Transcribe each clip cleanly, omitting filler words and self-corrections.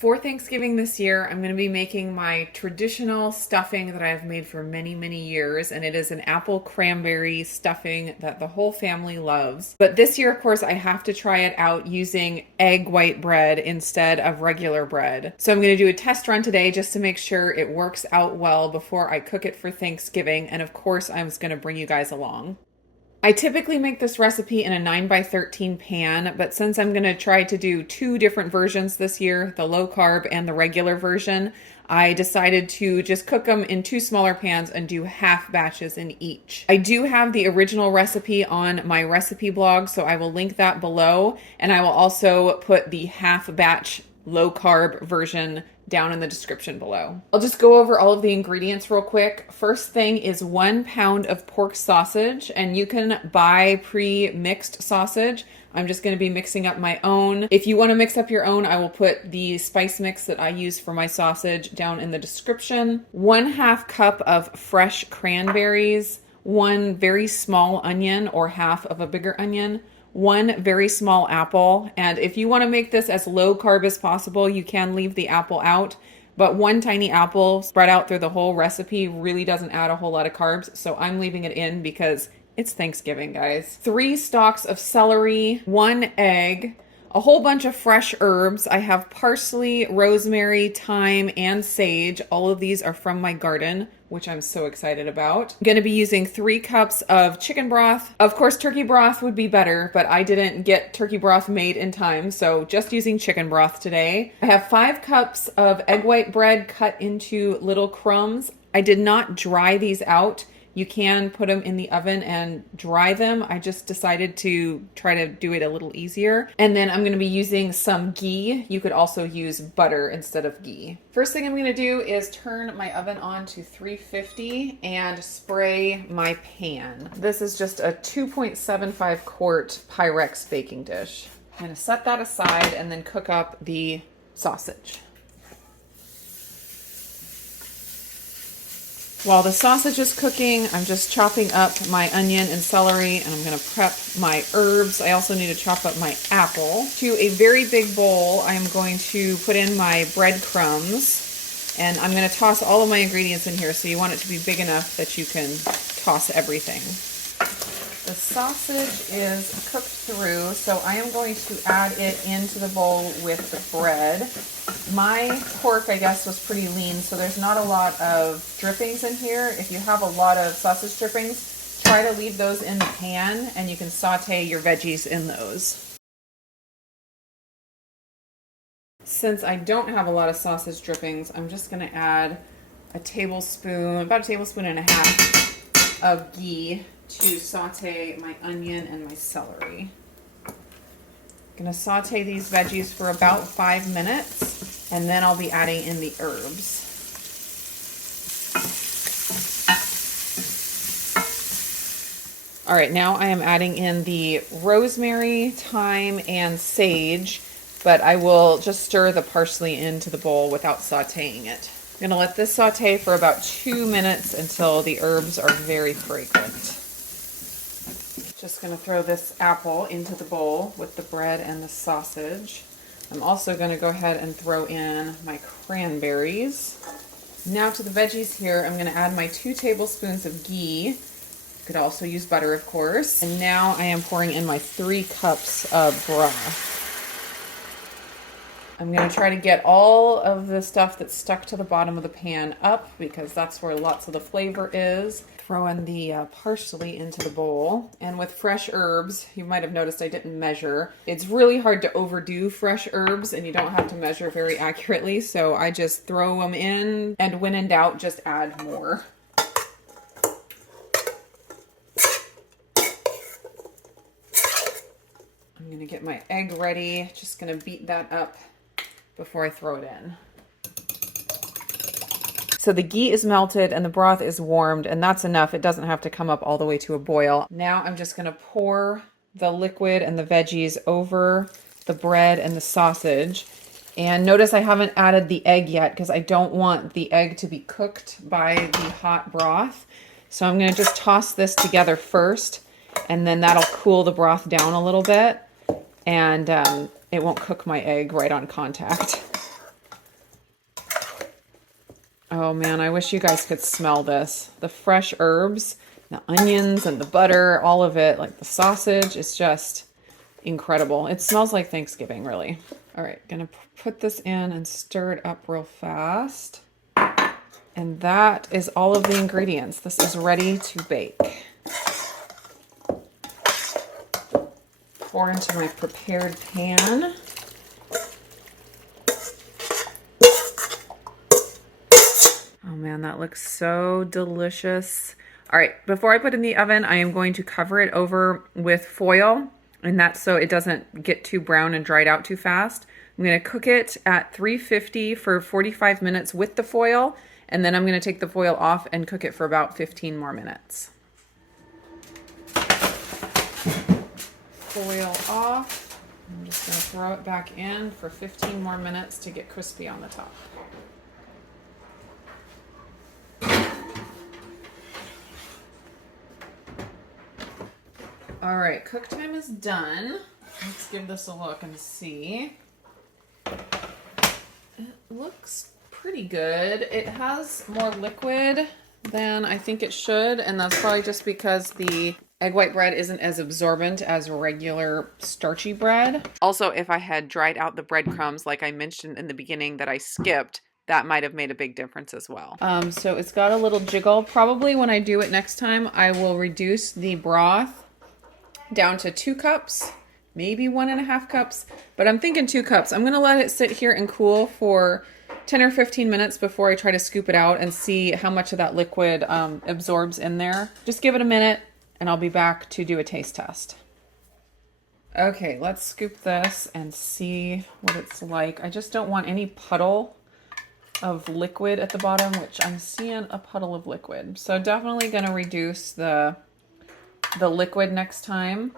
For Thanksgiving this year, I'm going to be making my traditional stuffing that I've made for many, many years, and it is an apple cranberry stuffing that the whole family loves. But this year, of course, I have to try it out using egg white bread instead of regular bread. So I'm going to do a test run today just to make sure it works out well before I cook it for Thanksgiving, and of course, I'm just going to bring you guys along. I typically make this recipe in a 9x13 pan, but since I'm going to try to do two different versions this year, the low carb and the regular version, I decided to just cook them in two smaller pans and do half batches in each. I do have the original recipe on my recipe blog, so I will link that below, and I will also put the half batch low carb version down in the description below. I'll just go over all of the ingredients real quick. First thing is 1 pound of pork sausage, and you can buy pre-mixed sausage. I'm just going to be mixing up my own. If you want to mix up your own, I will put the spice mix that I use for my sausage down in the description. 1/2 cup of fresh cranberries, 1 very small onion or half of a bigger onion, 1 very small apple, and if you want to make this as low carb as possible, you can leave the apple out, but 1 tiny apple spread out through the whole recipe really doesn't add a whole lot of carbs, so I'm leaving it in because it's Thanksgiving, guys. 3 stalks of celery, 1 egg, a whole bunch of fresh herbs. I have parsley, rosemary, thyme, and sage. All of these are from my garden, which I'm so excited about. I'm going to be using 3 cups of chicken broth. Of course, turkey broth would be better, but I didn't get turkey broth made in time, so just using chicken broth today. I have 5 cups of egg white bread cut into little crumbs. I did not dry these out. You can put them in the oven and dry them. I just decided to try to do it a little easier. And then I'm going to be using some ghee. You could also use butter instead of ghee. First thing I'm going to do is turn my oven on to 350 and spray my pan. This is just a 2.75 quart Pyrex baking dish. I'm going to set that aside and then cook up the sausage. While the sausage is cooking, I'm just chopping up my onion and celery, and I'm going to prep my herbs. I also need to chop up my apple. To a very big bowl, I'm going to put in my breadcrumbs, and I'm going to toss all of my ingredients in here, so you want it to be big enough that you can toss everything. The sausage is cooked through, so I am going to add it into the bowl with the bread. My pork, I guess, was pretty lean, so there's not a lot of drippings in here. If you have a lot of sausage drippings, try to leave those in the pan, and you can saute your veggies in those. Since I don't have a lot of sausage drippings, I'm just going to add about a tablespoon and a half of ghee to saute my onion and my celery. I'm going to saute these veggies for about 5 minutes, and then I'll be adding in the herbs. All right, now I am adding in the rosemary, thyme, and sage, but I will just stir the parsley into the bowl without sauteing it. I'm going to let this saute for about 2 minutes until the herbs are very fragrant. Just going to throw this apple into the bowl with the bread and the sausage. I'm also going to go ahead and throw in my cranberries. Now to the veggies here, I'm going to add my 2 tablespoons of ghee. You could also use butter, of course. And now I am pouring in my 3 cups of broth. I'm going to try to get all of the stuff that's stuck to the bottom of the pan up because that's where lots of the flavor is. Throw in the parsley into the bowl. And with fresh herbs, you might have noticed I didn't measure. It's really hard to overdo fresh herbs and you don't have to measure very accurately, so I just throw them in, and when in doubt, just add more. I'm going to get my egg ready. Just going to beat that up before I throw it in. So the ghee is melted and the broth is warmed, and that's enough. It doesn't have to come up all the way to a boil. Now I'm just going to pour the liquid and the veggies over the bread and the sausage. And notice I haven't added the egg yet because I don't want the egg to be cooked by the hot broth. So I'm going to just toss this together first, and then that'll cool the broth down a little bit, and it won't cook my egg right on contact. Oh man, I wish you guys could smell this. The fresh herbs, the onions and the butter, all of it, like the sausage, is just incredible. It smells like Thanksgiving, really. All right, gonna put this in and stir it up real fast. And that is all of the ingredients. This is ready to bake. Pour into my prepared pan. Oh man, that looks so delicious. All right, before I put it in the oven, I am going to cover it over with foil, and that's so it doesn't get too brown and dried out too fast. I'm gonna cook it at 350 for 45 minutes with the foil, and then I'm gonna take the foil off and cook it for about 15 more minutes. Foil off. I'm just gonna throw it back in for 15 more minutes to get crispy on the top. All right, cook time is done. Let's give this a look and see. It looks pretty good. It has more liquid than I think it should, and that's probably just because the egg white bread isn't as absorbent as regular starchy bread. Also, if I had dried out the breadcrumbs like I mentioned in the beginning that I skipped, that might have made a big difference as well. So it's got a little jiggle. Probably when I do it next time, I will reduce the broth down to 2 cups, maybe 1.5 cups, but I'm thinking 2 cups. I'm gonna let it sit here and cool for 10 or 15 minutes before I try to scoop it out and see how much of that liquid absorbs in there. Just give it a minute and I'll be back to do a taste test. Okay, let's scoop this and see what it's like. I just don't want any puddle of liquid at the bottom, which I'm seeing a puddle of liquid. So definitely gonna reduce the liquid next time.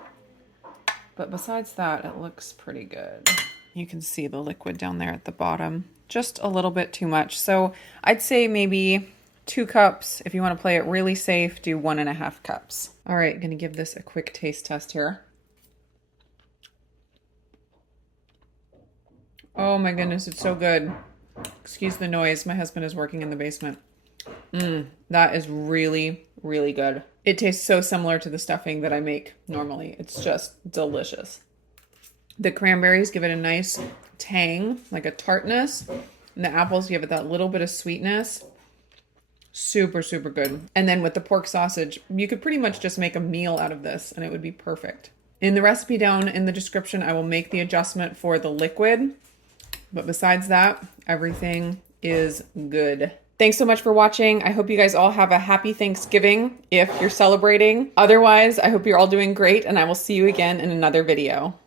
But besides that, it looks pretty good. You can see the liquid down there at the bottom. Just a little bit too much. So I'd say maybe 2 cups. If you want to play it really safe, do 1.5 cups. All right, gonna give this a quick taste test here. Oh my goodness, it's so good. Excuse the noise. My husband is working in the basement. That is really, really good. It tastes so similar to the stuffing that I make normally. It's just delicious. The cranberries give it a nice tang, like a tartness. And the apples give it that little bit of sweetness. Super, super good. And then with the pork sausage, you could pretty much just make a meal out of this and it would be perfect. In the recipe down in the description, I will make the adjustment for the liquid. But besides that, everything is good. Thanks so much for watching. I hope you guys all have a happy Thanksgiving if you're celebrating. Otherwise, I hope you're all doing great and I will see you again in another video.